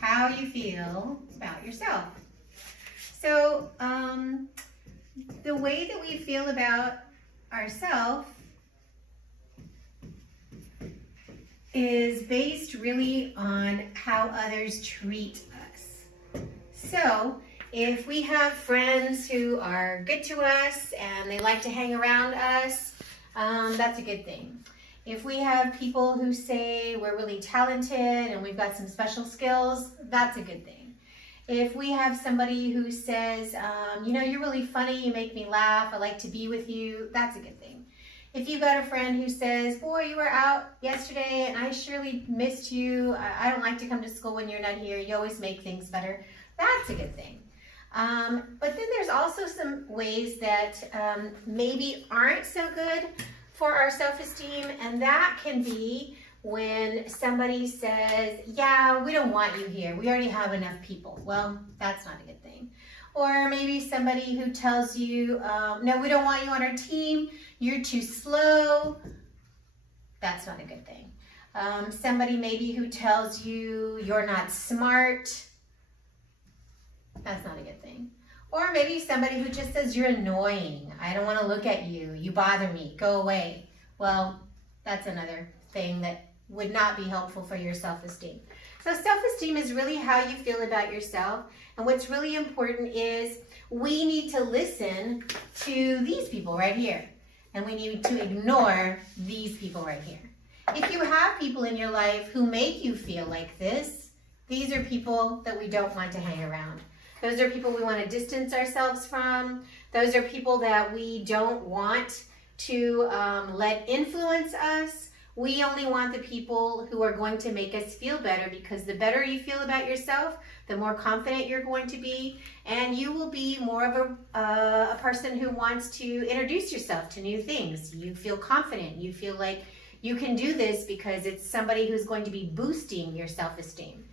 how you feel about yourself. So the way that we feel about ourselves is based really on how others treat us. So if we have friends who are good to us and they like to hang around us, that's a good thing. If we have people who say we're really talented and we've got some special skills, that's a good thing. If we have somebody who says, you know, you're really funny, you make me laugh, I like to be with you, that's a good thing. If you've got a friend who says, boy, you were out yesterday and I surely missed you, I don't like to come to school when you're not here, you always make things better, that's a good thing. But then there's also some ways that maybe aren't so good for our self-esteem, and that can be when somebody says, yeah, we don't want you here, we already have enough people. Well, that's not a good thing. Or maybe somebody who tells you, no, we don't want you on our team, you're too slow. That's not a good thing. Somebody maybe who tells you you're not smart. That's not a good thing. Or maybe somebody who just says you're annoying. I don't want to look at you. You bother me. Go away. Well, that's another thing that would not be helpful for your self-esteem. So self-esteem is really how you feel about yourself. And what's really important is we need to listen to these people right here. And we need to ignore these people right here. If you have people in your life who make you feel like this, these are people that we don't want to hang around. Those are people we want to distance ourselves from. Those are people that we don't want to let influence us. We only want the people who are going to make us feel better, because the better you feel about yourself, the more confident you're going to be, and you will be more of a person who wants to introduce yourself to new things. You feel confident. You feel like you can do this because it's somebody who's going to be boosting your self-esteem.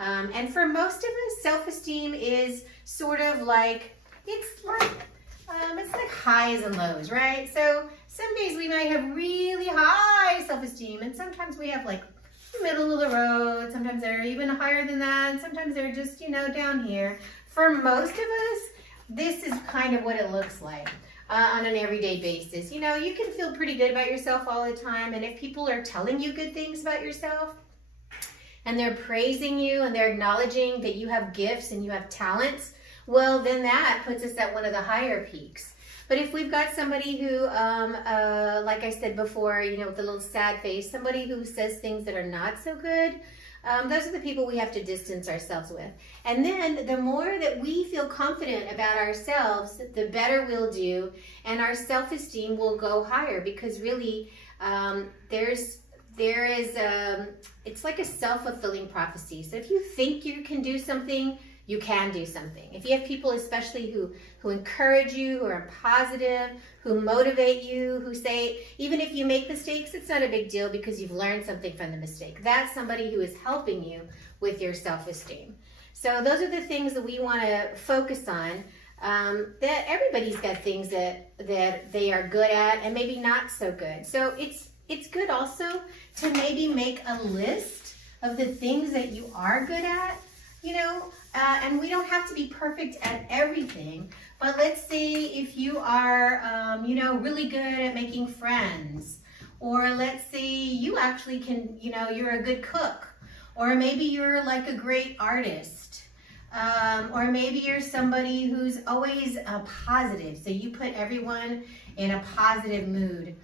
And for most of us, self-esteem is sort of like, it's like highs and lows, right? So some days we might have really high self-esteem, and sometimes we have like middle of the road, sometimes they're even higher than that, and sometimes they're just, you know, down here. For most of us, this is kind of what it looks like on an everyday basis. You know, you can feel pretty good about yourself all the time, and if people are telling you good things about yourself, and they're praising you and they're acknowledging that you have gifts and you have talents, well, then that puts us at one of the higher peaks. But if we've got somebody who, like I said before, you know, with a little sad face, somebody who says things that are not so good, those are the people we have to distance ourselves with. And then the more that we feel confident about ourselves, the better we'll do, and our self-esteem will go higher, because really it's like a self-fulfilling prophecy. So if you think you can do something, you can do something. If you have people especially who encourage you, who are positive, who motivate you, who say, even if you make mistakes, it's not a big deal because you've learned something from the mistake. That's somebody who is helping you with your self-esteem. So those are the things that we want to focus on. That everybody's got things that they are good at and maybe not so good. So it's good also to maybe make a list of the things that you are good at, you know, and we don't have to be perfect at everything, but let's say if you are, you know, really good at making friends, or let's say you actually can, you know, you're a good cook, or maybe you're like a great artist, or maybe you're somebody who's always positive, so you put everyone in a positive mood.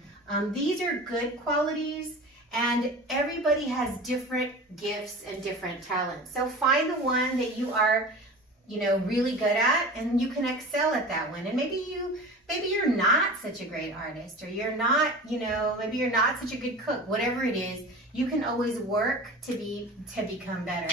These are good qualities, and everybody has different gifts and different talents. So find the one that you are, you know, really good at, and you can excel at that one. And maybe you're not such a great artist, or you're not, you know, maybe you're not such a good cook. Whatever it is, you can always work to become better.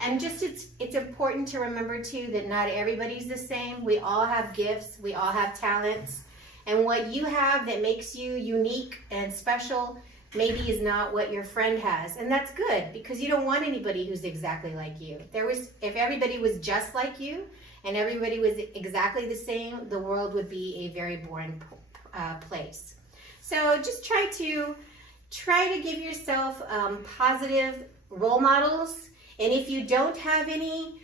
And just it's important to remember too that not everybody's the same. We all have gifts. We all have talents. And what you have that makes you unique and special maybe is not what your friend has. And that's good, because you don't want anybody who's exactly like you. If everybody was just like you and everybody was exactly the same, the world would be a very boring place. So just try to give yourself positive role models And if you don't have any,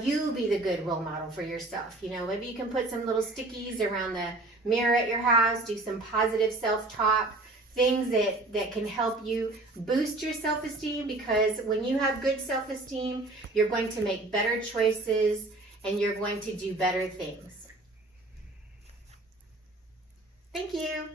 you be the good role model for yourself. You know, maybe you can put some little stickies around the mirror at your house, do some positive self-talk, things that can help you boost your self-esteem, because when you have good self-esteem, you're going to make better choices and you're going to do better things. Thank you.